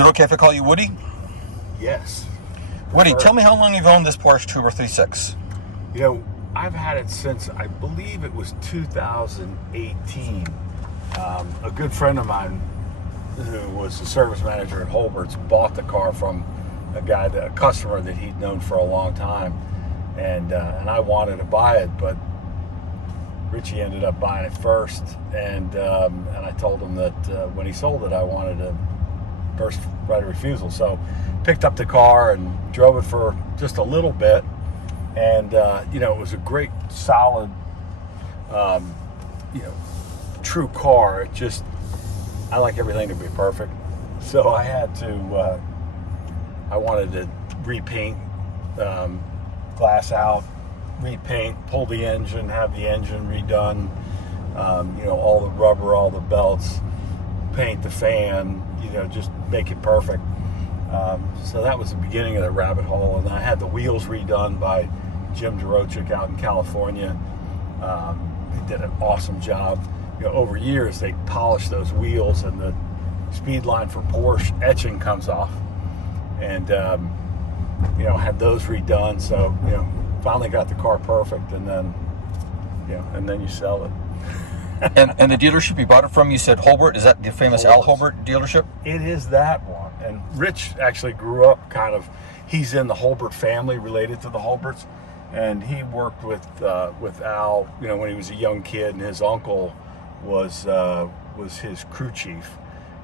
it okay if I call you Woody? Yes. Woody, tell me how long you've owned this Porsche 236. You know, I've had it since, I believe it was 2018. A good friend of mine who was the service manager at Holbert's bought the car from a customer that he'd known for a long time. And I wanted to buy it, but Richie ended up buying it first. And I told him that when he sold it, I wanted to first right of refusal. So picked up the car and drove it for just a little bit. And, you know, it was a great, solid, you know, true car. It just, I like everything to be perfect. So I had to, I wanted to repaint, glass out, repaint, pull the engine, have the engine redone, you know, all the rubber, all the belts, paint the fan, you know, just make it perfect. So that was the beginning of the rabbit hole. And I had the wheels redone by Jim Dorochik out in California. He did an awesome job. You know, over years they polished those wheels, and the SpeedLine for Porsche etching comes off. And you know, had those redone. So, you know, finally got the car perfect, and then, you know, and then you sell it. and the dealership you bought it from, you said Holbert, is that the famous Al Holbert dealership? It is that one. And Rich actually grew up kind of, he's in the Holbert family, related to the Holberts, and he worked with Al, you know, when he was a young kid, and his uncle was his crew chief.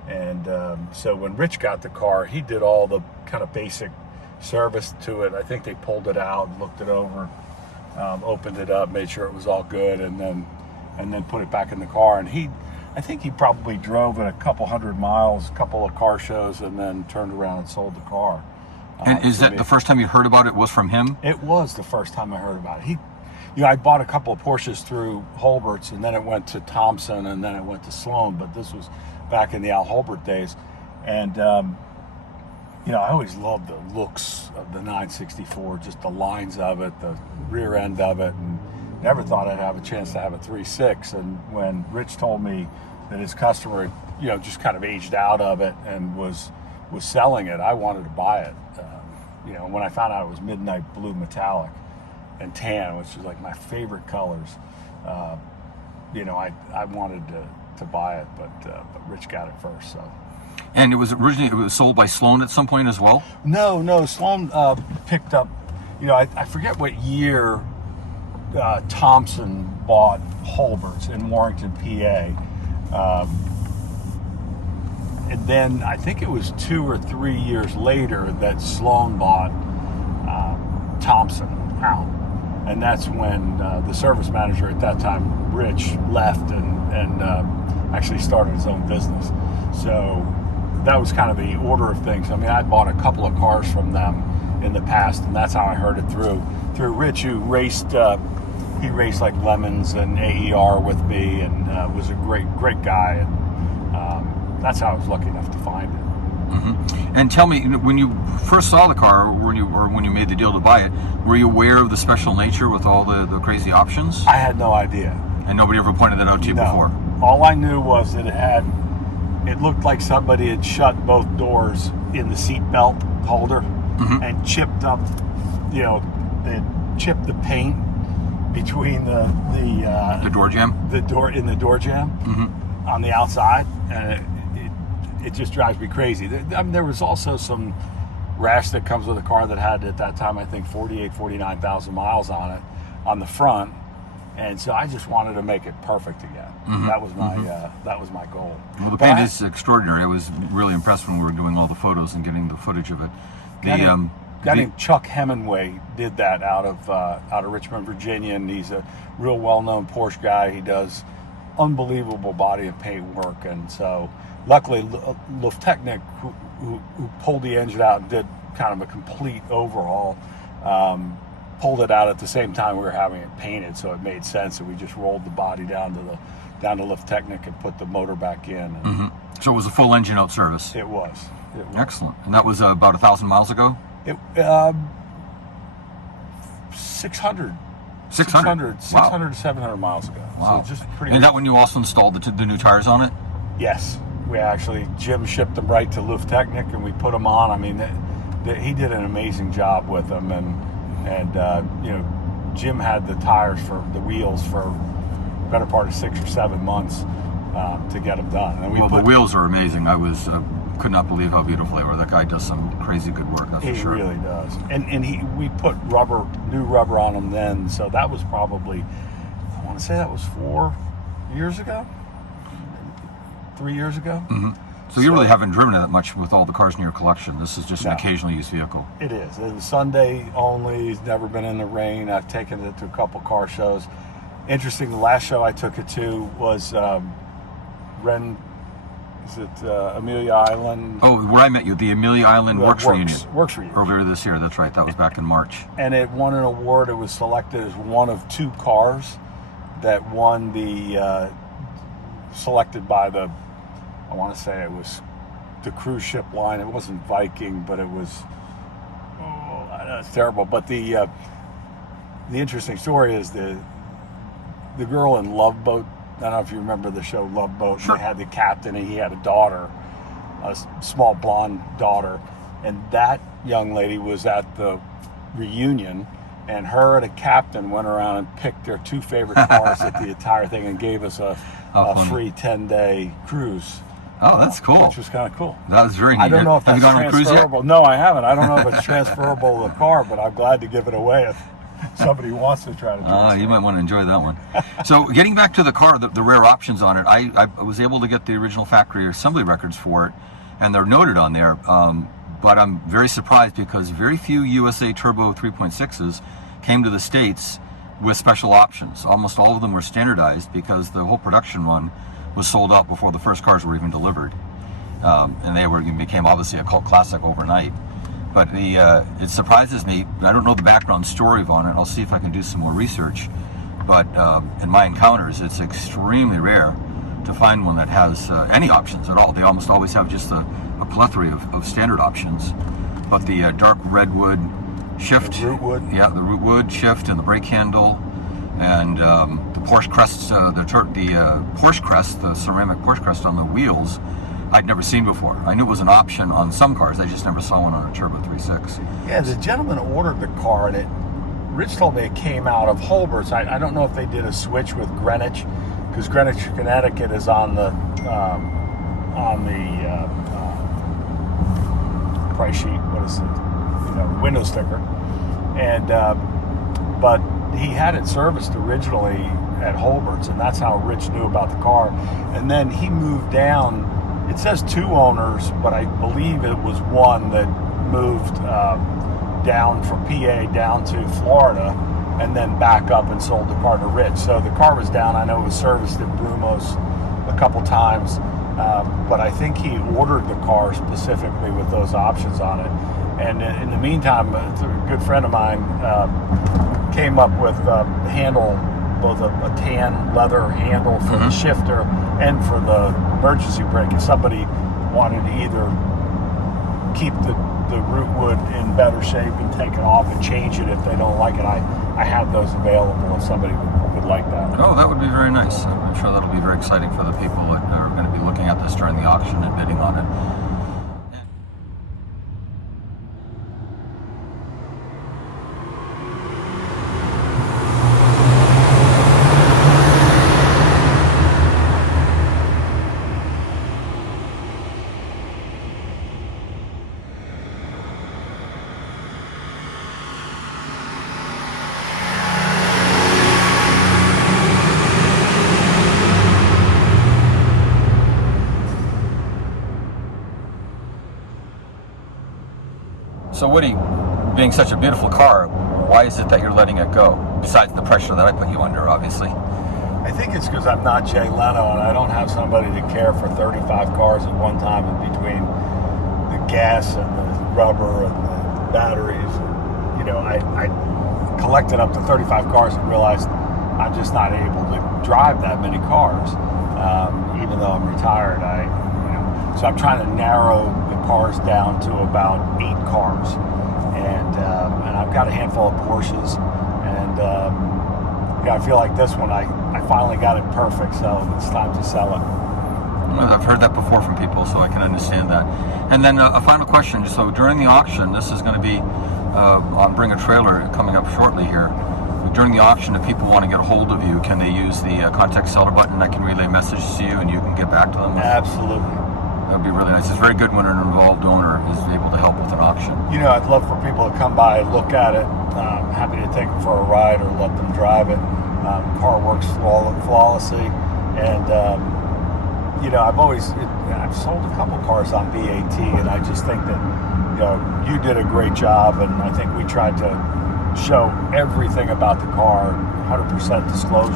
And so when Rich got the car, he did all the kind of basic service to it. I think they pulled it out, looked it over, opened it up, made sure it was all good, and then put it back in the car. And I think he probably drove it a couple hundred miles, a couple of car shows, and then turned around and sold the car. And is that the first time you heard about it was from him? It was the first time I heard about it. You know, I bought a couple of Porsches through Holbert's, and then it went to Thompson, and then it went to Sloan, but this was back in the Al Holbert days. And you know, I always loved the looks of the 964, just the lines of it, the rear end of it, and never thought I'd have a chance to have a 3.6. And when Rich told me that his customer, you know, just kind of aged out of it and was selling it, I wanted to buy it. You know, when I found out it was midnight blue metallic and tan, which is like my favorite colors, you know, I wanted to buy it, but Rich got it first. So. And it was sold by Sloan at some point as well? No, Sloan picked up, you know, I forget what year Thompson bought Holbert's in Warrington, PA. And then I think it was 2 or 3 years later that Sloan bought Thompson out. And that's when the service manager at that time, Rich, left and actually started his own business. So that was kind of the order of things. I mean, I bought a couple of cars from them in the past, and that's how I heard it through Rich, who raced. He raced like Lemons and AER with me, and was a great guy. And that's how I was lucky enough to find it. Mm-hmm. And tell me, when you first saw the car, or when you made the deal to buy it, were you aware of the special nature with all the crazy options? I had no idea. And nobody ever pointed that out to you before? All I knew was that it looked like somebody had shut both doors in the seat belt holder, mm-hmm. and chipped up, you know, they chipped the paint between the door jamb, the door jamb, mm-hmm. on the outside, and it just drives me crazy. I mean, there was also some rash that comes with a car that had at that time, I think 49,000 miles on it on the front. And so I just wanted to make it perfect again. Mm-hmm. That was my goal. Well, the paint is extraordinary. I was really impressed when we were doing all the photos and getting the footage of it. A guy named Chuck Hemingway did that out of Richmond, Virginia, and he's a real well-known Porsche guy. He does unbelievable body and paint work, and so luckily Lufttechnik, who pulled the engine out and did kind of a complete overhaul, pulled it out at the same time we were having it painted, so it made sense that we just rolled the body down to Lufttechnik and put the motor back in. And mm-hmm. So it was a full engine out service. It was. Excellent. And that was about 1,000 miles ago? 600 wow. to 700 miles ago. Wow. So just pretty. And that when you also installed the new tires on it? Yes. we actually, Jim shipped them right to Lufttechnik, and we put them on. I mean, he did an amazing job with them, and you know, Jim had the tires for the wheels for the better part of 6 or 7 months to get them done. And the wheels are amazing. I was could not believe how beautiful they were. That guy does some crazy good work, that's for sure. He really does. And we put new rubber on them then, so that was probably, I want to say that was 4 years ago, 3 years ago. Mm-hmm. So you really haven't driven it that much with all the cars in your collection. This is just an occasionally used vehicle. It is. It was Sunday only. It's never been in the rain. I've taken it to a couple car shows. Interesting, the last show I took it to was Amelia Island? Oh, where I met you, the Amelia Island Works Reunion. Works Reunion. Earlier this year, that's right. That was back in March. And it won an award. It was selected as one of 2 cars that won the, selected by the, I want to say it was the cruise ship line. It wasn't Viking, but it was, it's terrible. But the interesting story is the girl in Love Boat. I don't know if you remember the show Love Boat. Sure. They had the captain, and he had a daughter, a small blonde daughter, and that young lady was at the reunion, and her and a captain went around and picked their 2 favorite cars at the entire thing and gave us a free 10-day cruise. Oh, that's cool. Which was kind of cool. That was very neat. I don't know if that's Have you gone on a cruise yet? transferable. No, I haven't. I don't know if it's transferable to the car, but I'm glad to give it away if somebody wants to try to transfer. You might want to enjoy that one. So getting back to the car, the rare options on it, I was able to get the original factory assembly records for it, and they're noted on there. But I'm very surprised because very few USA Turbo 3.6s came to the States with special options. Almost all of them were standardized because the whole production run was sold out before the first cars were even delivered. And they became obviously a cult classic overnight. But it surprises me. I don't know the background story on it. I'll see if I can do some more research. But in my encounters, it's extremely rare to find one that has any options at all. They almost always have just a plethora of standard options. But the dark redwood shift, the root wood, the root wood shift, and the brake handle, and the Porsche Crests, the Porsche Crest, the ceramic Porsche Crest on the wheels, I'd never seen before. I knew it was an option on some cars. I just never saw one on a Turbo 3.6. Yeah, the gentleman ordered the car, and Rich told me it came out of Holbert's. I don't know if they did a switch with Greenwich, because Greenwich, Connecticut is on the price sheet. What is it? Window sticker. And but he had it serviced originally at Holbert's, and that's how Rich knew about the car. And then he moved down. It says 2 owners, but I believe it was one that moved down from PA down to Florida and then back up and sold the car to Rich. So the car was down. I know it was serviced at Brumos a couple times, but I think he ordered the car specifically with those options on it. And in the meantime, a good friend of mine came up with the handle, both a tan leather handle for the shifter and for the emergency brake. If somebody wanted to either keep the root wood in better shape and take it off and change it if they don't like it, I have those available if somebody would like that. Oh, that would be very nice. I'm sure that'll be very exciting for the people that are going to be looking at this during the auction and bidding on it. So Woody, being such a beautiful car, why is it that you're letting it go? Besides the pressure that I put you under, obviously. I think it's because I'm not Jay Leno, and I don't have somebody to care for 35 cars at one time in between the gas and the rubber and the batteries. I collected up to 35 cars and realized I'm just not able to drive that many cars, even though I'm retired. So I'm trying to narrow the cars down to about 8 cars, and I've got a handful of Porsches, and I feel like this one I finally got it perfect, so it's time to sell it. I've heard that before from people, so I can understand that. And then a final question. So during the auction, this is going to be on Bring a Trailer coming up shortly here. During the auction, if people want to get a hold of you, can they use the contact seller button that can relay messages to you and you can get back to them? Absolutely. That'd be really nice. It's very good when an involved owner is able to help with an auction. You know, I'd love for people to come by and look at it. Happy to take them for a ride or let them drive it. Car works flawlessly, and you know, I've sold a couple cars on BAT, and I just think that, you know, you did a great job, and I think we tried to show everything about the car, 100% disclosure.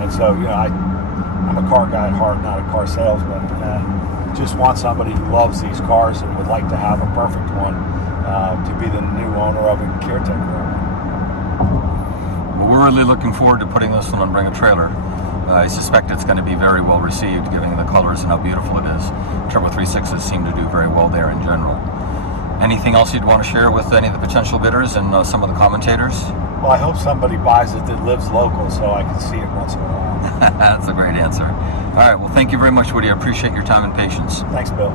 And so, you know, I'm a car guy at heart, not a car salesman, and just want somebody who loves these cars and would like to have a perfect one to be the new owner of it and caretaker of it. Well, we're really looking forward to putting this one on Bring a Trailer. I suspect it's going to be very well received, given the colors and how beautiful it is. Turbo 3.6s seem to do very well there in general. Anything else you'd want to share with any of the potential bidders and some of the commentators? Well, I hope somebody buys it that lives local so I can see it once in a while. That's a great answer. All right, well, thank you very much, Woody. I appreciate your time and patience. Thanks, Bill.